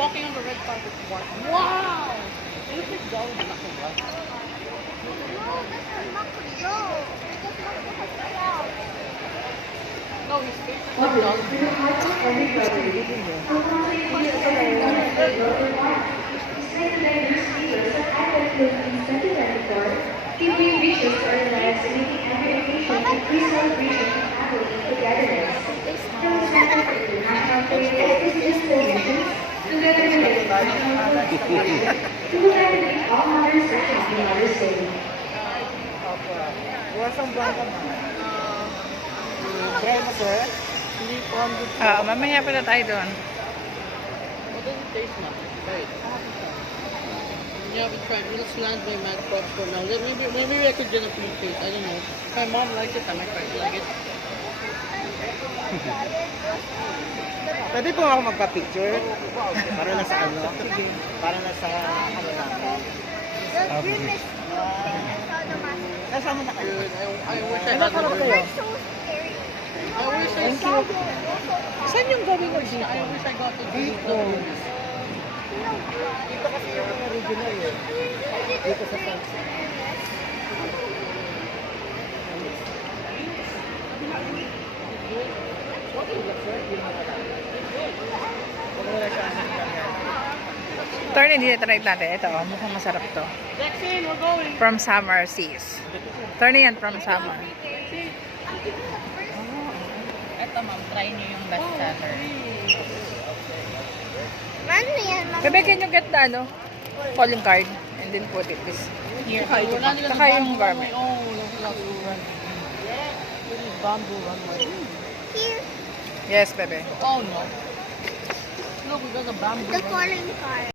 walking on the red carpet. Wow! Look at Joe. No, he's facing the dog. People wishes to organize a meeting and education and free celebration of family togetherness. From the Center for International Trade and Business Relations, together with the National Food Commission, to collaborate all mothers and shopping mothers day. Mamaya pala tayo doon. What does it taste like? Right. Yeah, we tried. Let's land by Mad Props for now. Maybe I could get a free taste. I don't know. If my mom likes it, I might try to like it. Pwede po ako magpa-picture? Para na sa ano? Para na sa ano namin. Nasama na kayo? Dude, I wish I had the kayo? I wish I saw Saan yung gawin mo dito? I wish I got the Dito. Dito kasi yung original eh. Dito sa sunset. Turn, hindi na try natin. Ito, mukhang masarap to. Vaccine, we're going. From Summer Seas. Turn yan from Summer. Ito ma'am, try nyo yung best seller. Bebe, can you get the ano? Calling card and then put it this. Here, Saka yung garment. Oh, look at this is bamboo runway. Yes, bebe. Oh no. Look, we got a bamboo runway. calling card.